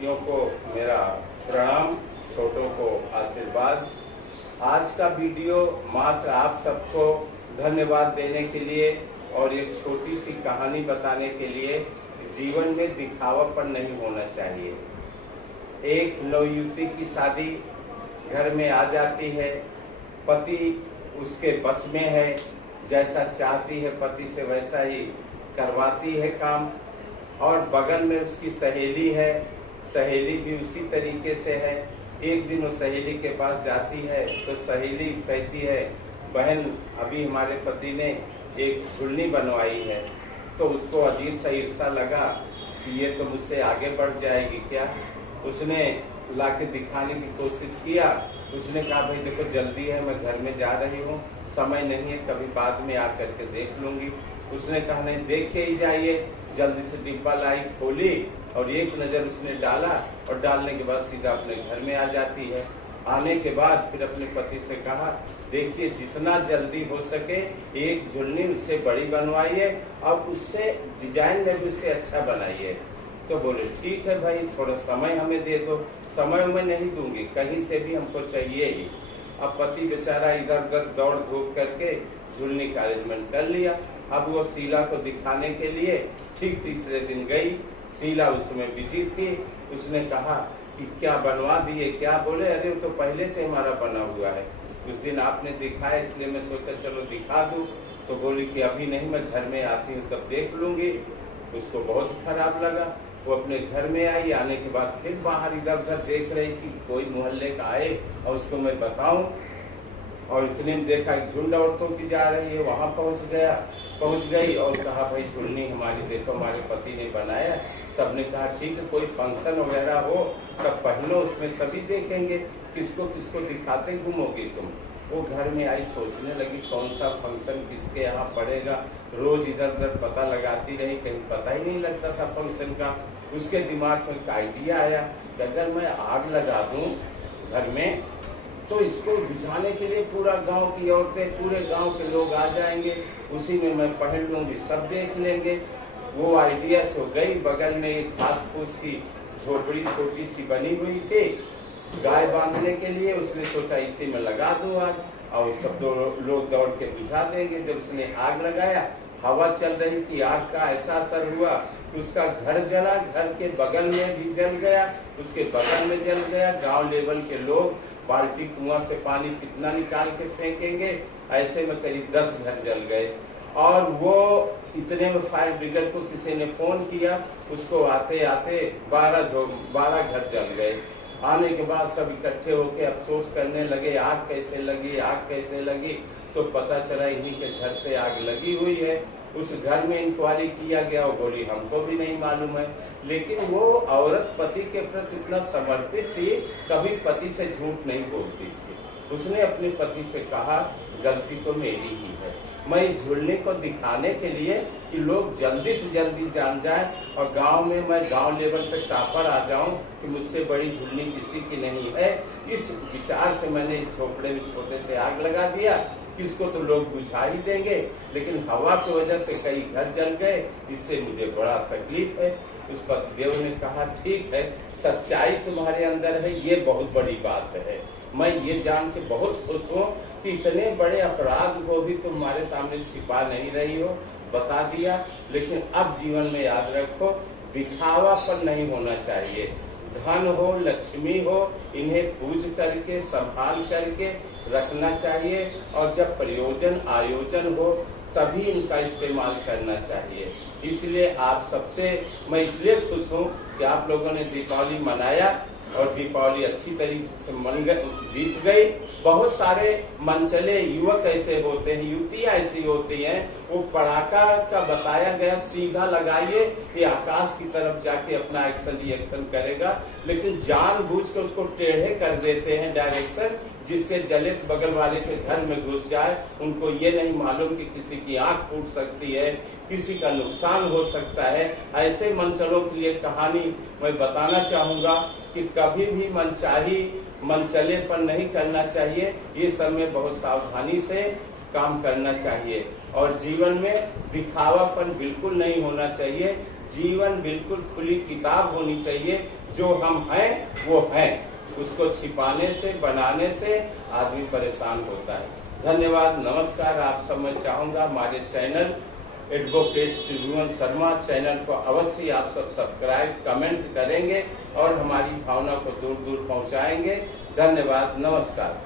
पतियों को मेरा प्रणाम, छोटों को आशीर्वाद। आज का वीडियो मात्र आप सबको धन्यवाद देने के लिए और एक छोटी सी कहानी बताने के लिए। जीवन में दिखावापन नहीं होना चाहिए। एक नवयुवती की शादी घर में आ जाती है, पति उसके बस में है, जैसा चाहती है पति से वैसा ही करवाती है काम। और बगल में उसकी सहेली है, सहेली भी उसी तरीके से है। एक दिन वो सहेली के पास जाती है तो सहेली कहती है, बहन अभी हमारे पति ने एक झुलनी बनवाई है। तो उसको अजीब सा ईर्ष्या लगा कि ये तो मुझसे आगे बढ़ जाएगी क्या। उसने लाके दिखाने की कोशिश किया। उसने कहा भाई देखो जल्दी है, मैं घर में जा रही हूँ, समय नहीं है, कभी बाद में आकर के देख लूंगी। उसने कहा नहीं, देख के ही जाइए। जल्दी से डिब्बा लाई, खोली और एक नजर उसने डाला और डालने के बाद सीधा अपने घर में आ जाती है। आने के बाद फिर अपने पति से कहा, देखिए जितना जल्दी हो सके एक झुलनी उससे बड़ी बनवाइए, अब उससे डिजाइन में भी उससे अच्छा बनाइए। तो बोले ठीक है भाई, थोड़ा समय हमें दे दो। समय मैं नहीं दूंगी, कहीं से भी हमको चाहिए ही। अब पति बेचारा इधर उधर दौड़ धूप करके झुलनी का अरेंजमेंट कर लिया। अब वो शीला को दिखाने के लिए ठीक तीसरे दिन गई। शीला उसमें बिजी थी। उसने कहा कि क्या बनवा दिए क्या। बोले अरे वो तो पहले से हमारा बना हुआ है, उस दिन आपने दिखाया इसलिए मैं सोचा चलो दिखा दूं। तो बोली कि अभी नहीं, मैं घर में आती हूँ तब देख लूंगी। उसको बहुत खराब लगा। वो अपने घर में आई, आने के बाद फिर बाहर इधर उधर देख रही थी कोई मोहल्ले का आए और उसको मैं बताऊं। और इतने में देखा एक झुंड औरतों की जा रही है, वहां पहुंच गई और कहा भाई झुलनी हमारी देखो हमारे पति ने बनाया। सबने कहा ठीक है, कोई फंक्शन वगैरह हो तब पहनो, उसमें सभी देखेंगे, किसको किसको दिखाते घूमोगी तुम। वो घर में आई, सोचने लगी कौन सा फंक्शन किसके यहाँ पड़ेगा। रोज इधर उधर पता लगाती रही, कहीं पता ही नहीं लगता था फंक्शन का। उसके दिमाग में एक आइडिया आया कि अगर मैं आग लगा दूं घर में तो इसको बुझाने के लिए पूरा गांव की औरतें, पूरे गांव के लोग आ जाएंगे, उसी में मैं पहन लूंगी, सब देख लेंगे। वो आइडिया से हो गई। बगल में एक घास फूस की झोपड़ी छोटी सी बनी हुई थी गाय बांधने के लिए। उसने सोचा इसी में लगा दूं आग और सब लोग दौड़ के बुझा देंगे। जब उसने आग लगाया, हवा चल रही थी, आग का ऐसा असर हुआ कि उसका घर जला, घर के बगल में भी जल गया, उसके बगल में जल गया। गांव लेवल के लोग बाल्टी कुआं से पानी कितना निकाल के फेंकेंगे, ऐसे में करीब 10 घर जल गए। और वो इतने में फायर ब्रिगेड को किसी ने फोन किया, उसको आते आते 12 घर जल गए। आने के बाद सब इकट्ठे होके अफसोस करने लगे आग कैसे लगी, आग कैसे लगी। तो पता चला इन्हीं के घर से आग लगी हुई है। उस घर में इंक्वायरी किया गया, वो बोली हमको भी नहीं मालूम है। लेकिन वो औरत पति के प्रति इतना समर्पित थी, कभी पति से झूठ नहीं बोलती थी। उसने अपने पति से कहा गलती तो मेरी ही है, मैं इस झुलने को दिखाने के लिए कि लोग जल्दी से जल्दी जान जाएं और गांव में मैं गांव लेवल पे टॉपर आ जाऊं कि मुझसे बड़ी झुलनी किसी की नहीं है। इस विचार से मैंने इस झोपड़े में छोटे से आग लगा दिया कि इसको तो लोग बुझा ही देंगे, लेकिन हवा की वजह से कई घर जल गए, इससे मुझे बड़ा तकलीफ है। उस पतिदेव ने कहा ठीक है, सच्चाई तुम्हारे अंदर है, ये बहुत बड़ी बात है। मैं ये जान के बहुत खुश हूँ कि इतने बड़े अपराध को भी तुम्हारे सामने छिपा नहीं रही हो, बता दिया। लेकिन अब जीवन में याद रखो, दिखावापन नहीं होना चाहिए। धन हो, लक्ष्मी हो, इन्हें पूज करके संभाल करके रखना चाहिए और जब प्रयोजन आयोजन हो तभी इनका इस्तेमाल करना चाहिए। इसलिए आप सबसे मैं इसलिए खुश हूँ कि आप लोगों ने दीपावली मनाया और दीपावली अच्छी तरीके से बीत गई। बहुत सारे मनचले युवक ऐसे होते हैं, युवतियां ऐसी होती हैं, वो पटाखा का बताया गया सीधा लगाइए कि आकाश की तरफ जाके अपना एक्शन रिएक्शन करेगा, लेकिन जानबूझ के उसको टेढ़े कर देते हैं डायरेक्शन, जिससे जले बगल वाले के घर में घुस जाए। उनको ये नहीं मालूम कि किसी की आंख फूट सकती है, किसी का नुकसान हो सकता है। ऐसे मनचलों के लिए कहानी मैं बताना चाहूंगा कि कभी भी मनचलेपन नहीं करना चाहिए। ये सब में बहुत सावधानी से काम करना चाहिए और जीवन में दिखावापन बिल्कुल नहीं होना चाहिए। जीवन बिल्कुल खुली किताब होनी चाहिए जो हम हैं वो हैं, उसको छिपाने से, बनाने से आदमी परेशान होता है। धन्यवाद, नमस्कार। आप सब मैं चाहूँगा हमारे चैनल एडवोकेट त्रिभुवन शर्मा चैनल को अवश्य आप सब सब्सक्राइब, कमेंट करेंगे और हमारी भावना को दूर दूर पहुँचाएंगे। धन्यवाद, नमस्कार।